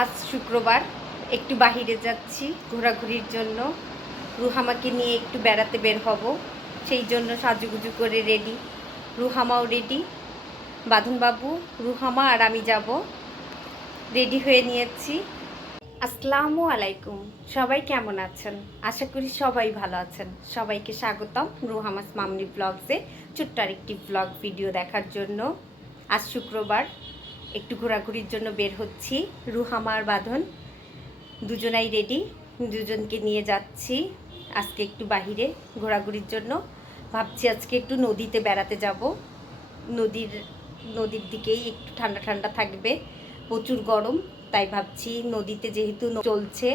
আজ শুক্রবার, একটু বাহিরে যাচ্ছি ঘোরাঘুরির জন্য। রুহামাকে নিয়ে একটু বেড়াতে বের হব, সেই জন্য সাজুগুজু করে রেডি রুহামাও রেডি বাঁধনবাবু, রুহামা আর আমি যাব। রেডি হয়ে নিয়েছি। আসসালামু আলাইকুম। সবাই কেমন আছেন? আশা করি সবাই ভালো আছেন। সবাইকে স্বাগতম রুহামাস মামনি ব্লগসে ছোট্ট আরেকটি ব্লগ ভিডিও দেখার জন্য। আজ শুক্রবার। একটু ঘোরাঘুরির জন্য বের হচ্ছি। রুহামার বাঁধন। দুজনাই রেডি দুজনকে নিয়ে যাচ্ছি আজকে একটু বাহিরে ঘোরাঘুরির জন্য। ভাবছি আজকে একটু নদীতে বেড়াতে যাব। নদীর নদীর দিকেই একটু ঠান্ডা ঠান্ডা থাকবে। প্রচুর গরম, তাই ভাবছি নদীতে যেহেতু চলছে,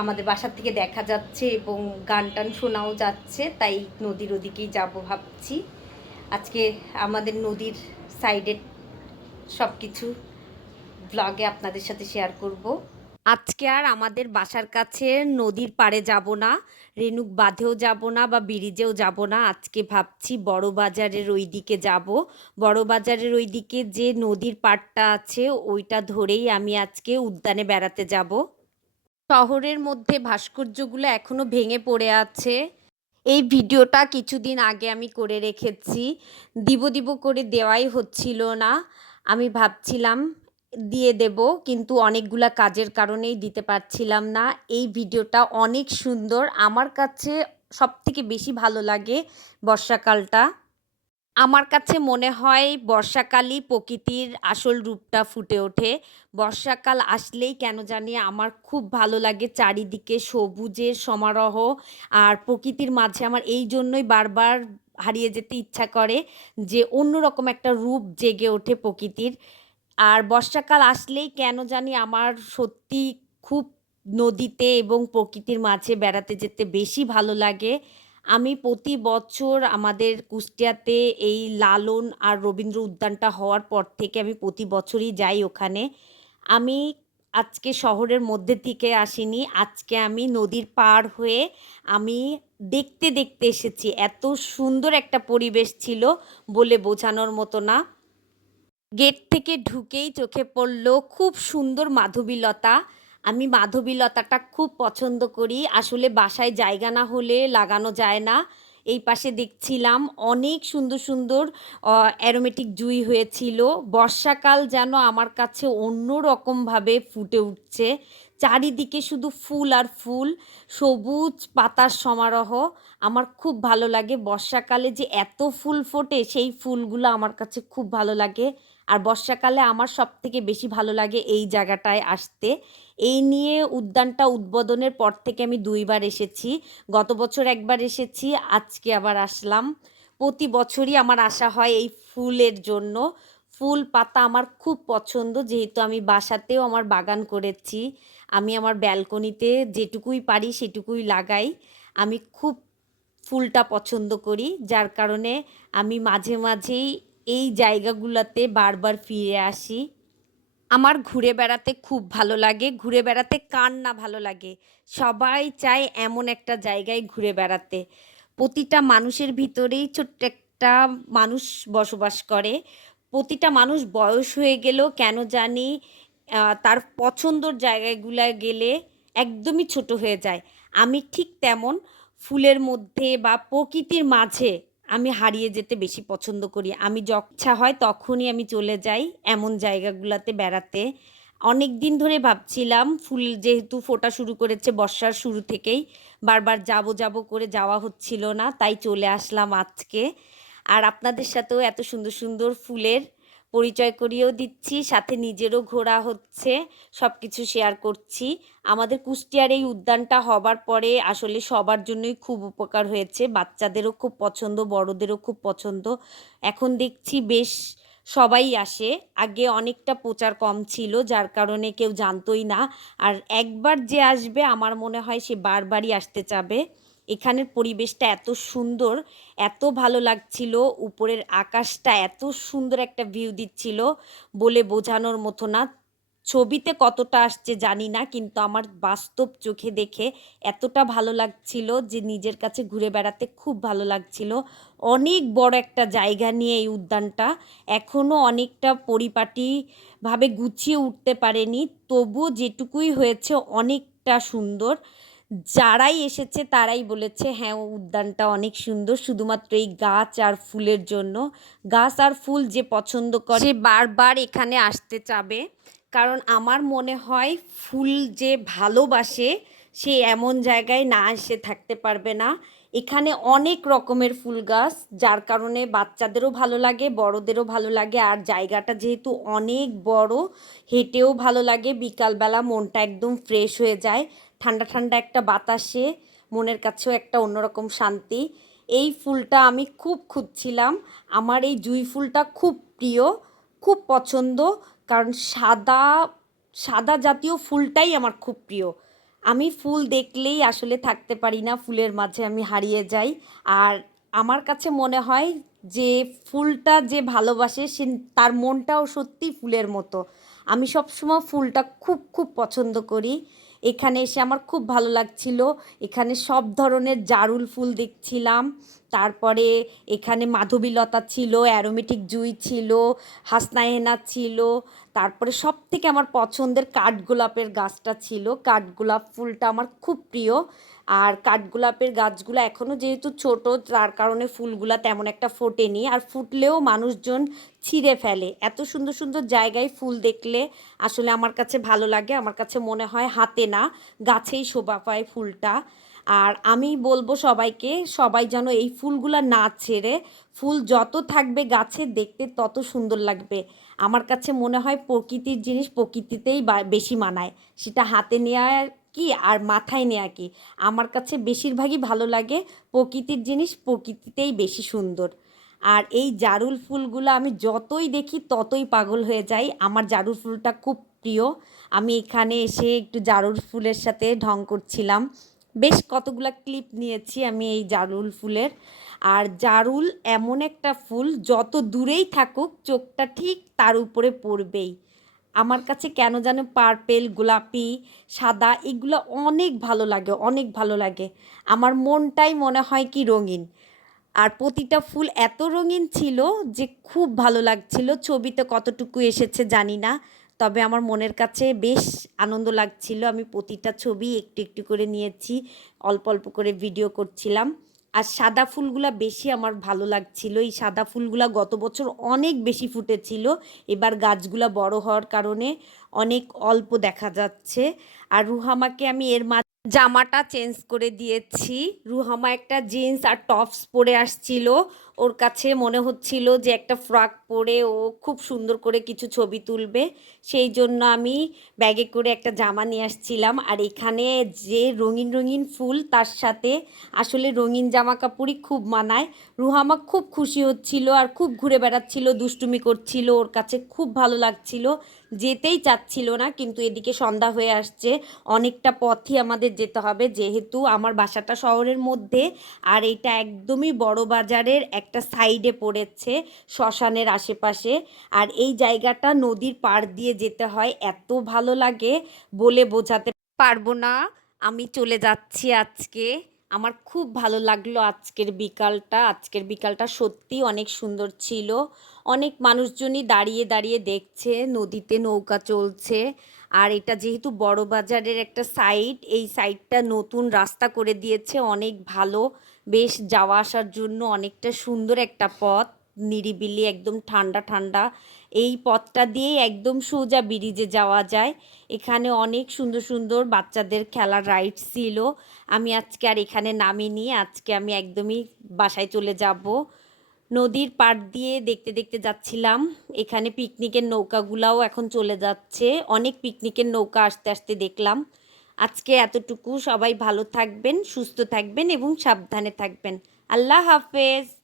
আমাদের বাসার থেকে দেখা যাচ্ছে এবং গান টান শোনাও যাচ্ছে, তাই নদীর ওদিকেই যাব ভাবছি। আজকে আমাদের নদীর সাইডের সব কিছু ব্লগে আপনাদের সাথে শেয়ার করব। আজকে আর আমাদের বাসার কাছে নদীর পাড়ে যাব না রেনুক বাঁধেও যাব না বা ব্রিজেও যাব না। আজকে ভাবছি বড় বাজারের ওই দিকে যাব। বড় বাজারের ওই দিকে যে নদীর পাড়টা আছে, ওইটা ধরেই আমি আজকে উদ্যানে বেড়াতে যাব। শহরের মধ্যে ভাস্কর্যগুলো এখনও ভেঙে পড়ে আছে। এই ভিডিওটা কিছুদিন আগে আমি করে রেখেছি। দিব দিব করে দেওয়াই হচ্ছিল না। আমি ভাবছিলাম দিয়ে দেব, কিন্তু অনেকগুলা কাজের কারণেই দিতে পারছিলাম না। এই ভিডিওটা অনেক সুন্দর। আমার কাছে সবথেকে বেশি ভালো লাগে বর্ষাকালটা। আমার কাছে মনে হয় বর্ষাকালই প্রকৃতির আসল রূপটা ফুটে ওঠে। বর্ষাকাল আসলেই কেন জানি আমার খুব ভালো লাগে চারিদিকে সবুজের সমারোহ। আর প্রকৃতির মাঝে আমার এই জন্যই বারবার হারিয়ে যেতে ইচ্ছা করে যে অন্যরকম একটা রূপ জেগে ওঠে প্রকৃতির। আর বর্ষাকাল আসলেই কেন জানি আমার সত্যি খুব নদীতে এবং প্রকৃতির মাঝে বেড়াতে যেতে বেশি ভালো লাগে। আমি প্রতি বছর আমাদের কুষ্টিয়াতে এই লালন আর রবীন্দ্র উদ্যানটা হওয়ার পর থেকে আমি প্রতি বছরই যাই ওখানে। আমি আজকে শহরের মধ্যে থেকে আসিনি। আজকে আমি নদীর পার হয়ে আমি দেখতে দেখতে এসেছি। এত সুন্দর একটা পরিবেশ ছিল বলে বোঝানোর মতো না। গেট থেকে ঢুকেই চোখে পড়ল খুব সুন্দর মাধবীলতা। আমি মাধবীলতাটা খুব পছন্দ করি। আসলে বাসায় জায়গা না হলে লাগানো যায় না। এই পাশে দেখছিলাম অনেক সুন্দর সুন্দর অ্যারোমেটিক জুই হয়েছিল। বর্ষাকাল যেন আমার কাছে অন্য রকমভাবে ফুটে উঠছে। চারিদিকে শুধু ফুল আর ফুল, সবুজ পাতার সমারোহ। আমার খুব ভালো লাগে বর্ষাকালে যে এত ফুল ফোটে, সেই ফুলগুলো আমার কাছে খুব ভালো লাগে। আর বর্ষাকালে আমার সব থেকে বেশি ভালো লাগে এই জায়গাটায় আসতে। এই নিয়ে উদ্যানটা উদ্বোধনের পর থেকে আমি দুইবার এসেছি। গত বছর একবার এসেছি, আজকে আবার আসলাম। প্রতি বছরই আমার আসা হয় এই ফুলের জন্য। ফুল পাতা আমার খুব পছন্দ, যেহেতু আমি বাসাতেও আমার বাগান করেছি। আমি আমার ব্যালকনিতে যেটুকুই পারি সেটুকুই লাগাই। আমি খুব ফুলটা পছন্দ করি, যার কারণে আমি মাঝে মাঝেই এই জায়গাগুলোতে বারবার ফিরে আসি। আমার ঘুরে বেড়াতে খুব ভালো লাগে, ঘুরে বেড়াতে কার না ভালো লাগে? সবাই চায় এমন একটা জায়গায় ঘুরে বেড়াতে। প্রতিটা মানুষের ভিতরেই ছোট্ট একটা মানুষ বসবাস করে। প্রতিটা মানুষ বয়স হয়ে গেলেও কেন জানি তার পছন্দর জায়গাগুলায় গেলে একদমই ছোট হয়ে যায়। আমি ঠিক তেমন ফুলের মধ্যে বা প্রকৃতির মাঝে আমি হারিয়ে যেতে বেশি পছন্দ করি। আমি যচ্ছা হয় তখনই আমি চলে যাই এমন জায়গাগুলোতে বেড়াতে। অনেক দিন ধরে ভাবছিলাম ফুল যেহেতু ফোটা শুরু করেছে বর্ষার শুরু থেকেই, বারবার যাব যাব করে যাওয়া হচ্ছিল না, তাই চলে আসলাম আজকে। আর আপনাদের সাথেও এত সুন্দর সুন্দর ফুলের পরিচয় করিয়েও দিচ্ছি, সাথে নিজেরও ঘোরা হচ্ছে সব কিছু শেয়ার করছি। আমাদের কুষ্টিয়ার এই উদ্যানটা হবার পরে আসলে সবার জন্যই খুব উপকার হয়েছে। বাচ্চাদেরও খুব পছন্দ, বড়দেরও খুব পছন্দ। এখন দেখছি বেশ সবাই আসে। আগে অনেকটা প্রচার কম ছিল, যার কারণে কেউ জানতোই না। আর একবার যে আসবে, আমার মনে হয় সে বারবারই আসতে চাবে। এখানের পরিবেশটা এত সুন্দর, এত ভালো লাগছিল, উপরের আকাশটা এত সুন্দর একটা ভিউ দিচ্ছিল বলে বোঝানোর মতো না। ছবিতে কতটা আসছে জানি না, কিন্তু আমার বাস্তব চোখে দেখে এতটা ভালো লাগছিল যে নিজের কাছে ঘুরে বেড়াতে খুব ভালো লাগছিল। অনেক বড় একটা জায়গা নিয়ে এই উদ্যানটা এখনও অনেকটা পরিপাটিভাবে গুছিয়ে উঠতে পারেনি, তবুও যেটুকুই হয়েছে অনেকটা সুন্দর। যারাই এসেছে তারাই বলেছে হ্যাঁ উদ্যানটা অনেক সুন্দর। শুধুমাত্র এই গাছ আর ফুলের জন্য। গাছ আর ফুল যে পছন্দ করে সে বারবার এখানে আসতে চাবে। কারণ আমার মনে হয় ফুল যে ভালোবাসে, সে এমন জায়গায় না এসে থাকতে পারবে না। এখানে অনেক রকমের ফুল গাছ, যার কারণে বাচ্চাদেরও ভালো লাগে, বড়দেরও ভালো লাগে। আর জায়গাটা যেহেতু অনেক বড়, হেঁটেও ভালো লাগে। বিকালবেলা মনটা একদম ফ্রেশ হয়ে যায়। ঠান্ডা ঠান্ডা একটা বাতাসে, মনের কাছেও একটা অন্যরকম শান্তি। এই ফুলটা আমি খুব খুঁজছিলাম। আমার এই জুঁই ফুলটা খুব প্রিয়, খুব পছন্দ, কারণ সাদা সাদা জাতীয় ফুলটাই আমার খুব প্রিয়। আমি ফুল দেখলেই আসলে থাকতে পারি না, ফুলের মাঝে আমি হারিয়ে যাই। আর আমার কাছে মনে হয় যে ফুলটা যে ভালোবাসে, সে তার মনটাও সত্যি ফুলের মতো। আমি সবসময় ফুলটা খুব খুব পছন্দ করি। এখানে এসে আমার খুব ভালো লাগছিল। এখানে সব ধরনের জারুল ফুল দেখছিলাম। তারপরে এখানে মাধবীলতা ছিল, অ্যারোমেটিক জুই ছিল হাসনাহেনা ছিল। তারপরে সব থেকে আমার পছন্দের কাঠগোলাপের গাছটা ছিল। কাঠগোলাপ ফুলটা আমার খুব প্রিয়। আর কাঠগোলাপের গাছগুলো এখনও যেহেতু ছোট, তার কারণে ফুলগুলা তেমন একটা ফোটেনি। আর ফুটলেও মানুষজন ছিঁড়ে ফেলে। এত সুন্দর সুন্দর জায়গায় ফুল দেখলে আসলে আমার কাছে ভালো লাগে, আমার কাছে মনে হয় হাতে না, গাছেই শোভা পায় ফুলটা। আর আমি বলব সবাইকে, সবাই যেন এই ফুলগুলা না ছেড়ে, ফুল যত থাকবে গাছে দেখতে তত সুন্দর লাগবে। আমার কাছে মনে হয় প্রকৃতির জিনিস প্রকৃতিতেই বেশি মানায়। সেটা হাতে নেওয়া কি আর মাথায় নেওয়া কি? আমার কাছে বেশিরভাগই ভালো লাগে প্রকৃতির জিনিস, প্রকৃতিতেই বেশি সুন্দর। আর এই জারুল ফুলগুলো আমি যতই দেখি ততই পাগল হয়ে যাই। আমার জারুল ফুলটা খুব প্রিয়। আমি এখানে এসে একটু জারুল ফুলের সাথে ঢং করছিলাম। বেশ কতগুলা ক্লিপ নিয়েছি আমি এই জারুল ফুলের। আর জারুল এমন একটা ফুল, যত দূরেই থাকুক, চোখটা ঠিক তার উপরে পড়বেই। আমার কাছে কেন যেন পার্পেল গোলাপি, সাদা এগুলো অনেক ভালো লাগে, অনেক ভালো লাগে। আমার মনটাই মনে হয় কি রঙিন। আর প্রতিটা ফুল এত রঙিন ছিল যে খুব ভালো লাগছিল। ছবিতে কতটুকু এসেছে জানি না, তবে আমার মনের কাছে বেশ আনন্দ লাগছিল। আমি প্রতিটা ছবি একটু একটু করে নিয়েছি, অল্প অল্প করে ভিডিও করছিলাম। আর সাদা ফুলগুলা বেশি আমার ভালো লাগছিল। এই সাদা ফুলগুলা গত বছর অনেক বেশি ফুটেছিল। এবার গাছগুলা বড় হওয়ার কারণে অনেক অল্প দেখা যাচ্ছে। আর রুহামাকে আমি এর মা জামাটা চেঞ্জ করে দিয়েছি। রুহামা একটা জিন্স আর টপস পরে আসছিল। ওর কাছে মনে হচ্ছিল যে একটা ফ্রক পরে ও খুব সুন্দর করে কিছু ছবি তুলবে। সেই জন্য আমি ব্যাগে করে একটা জামা নিয়ে আসছিলাম। আর এখানে যে রঙিন রঙিন ফুল, তার সাথে আসলে রঙিন জামা কাপড়ই খুব মানায়। রুহামা খুব খুশি হচ্ছিল আর খুব ঘুরে বেড়াচ্ছিল, দুষ্টুমি করছিল, ওর কাছে খুব ভালো লাগছিল। যেতেই চাচ্ছিল না, কিন্তু এদিকে সন্ধ্যা হয়ে আসছে। অনেকটা পথই আমাদের যেতে হবে, যেহেতু আমার বাসাটা শহরের মধ্যে। আর এটা একদমই বড় বাজারের একটা সাইডে পড়েছে শ্মশানের আশেপাশে। আর এই জায়গাটা নদীর পাড় দিয়ে যেতে হয়। এত ভালো লাগে বলে বোঝাতে পারব না। আমি চলে যাচ্ছি আজকে। আমার খুব ভালো লাগল আজকের বিকালটা। আজকের বিকালটা সত্যি অনেক সুন্দর ছিল। অনেক মানুষজনই দাঁড়িয়ে দাঁড়িয়ে দেখছে, নদীতে নৌকা চলছে। আর এটা যেহেতু বড় বাজারের একটা সাইড এই সাইডটা নতুন রাস্তা করে দিয়েছে। অনেক ভালো। বেশ যাওয়া আসার জন্য অনেকটা সুন্দর একটা পথ। নিরিবিলি, একদম ঠান্ডা ঠান্ডা। এই পথটা দিয়ে একদম সোজা ব্রিজে যাওয়া যায়। এখানে অনেক সুন্দর সুন্দর বাচ্চাদের খেলার রাইডস ছিল। আমি আজকে আর এখানে নামিনি। আজকে আমি একদমই বাসায় চলে যাব। নদীর পাড় দিয়ে দেখতে দেখতে যাচ্ছিলাম। এখানে পিকনিকের নৌকাগুলাও এখন চলে যাচ্ছে। অনেক পিকনিকের নৌকা আসতে আসতে দেখলাম। আজকে এতটুকু। সবাই ভালো থাকবেন, সুস্থ থাকবেন এবং সাবধানে থাকবেন। আল্লাহ হাফেজ।